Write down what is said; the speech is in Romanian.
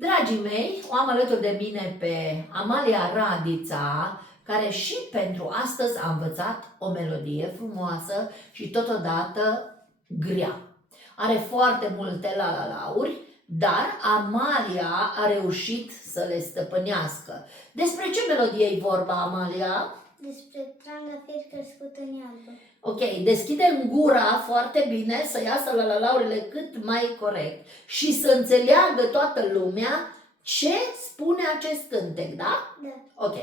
Dragii mei, o am alături de mine pe Amalia Radița, care și pentru astăzi a învățat o melodie frumoasă și totodată grea. Are foarte multe la-la-lauri, dar Amalia a reușit să le stăpânească. Despre ce melodie e vorba, Amalia? Despre trandafir crescut în iarbă. Ok, deschidem gura foarte bine să iasă la-la-laurile cât mai corect și să înțeleagă toată lumea ce spune acest cântec, da? Da. Ok.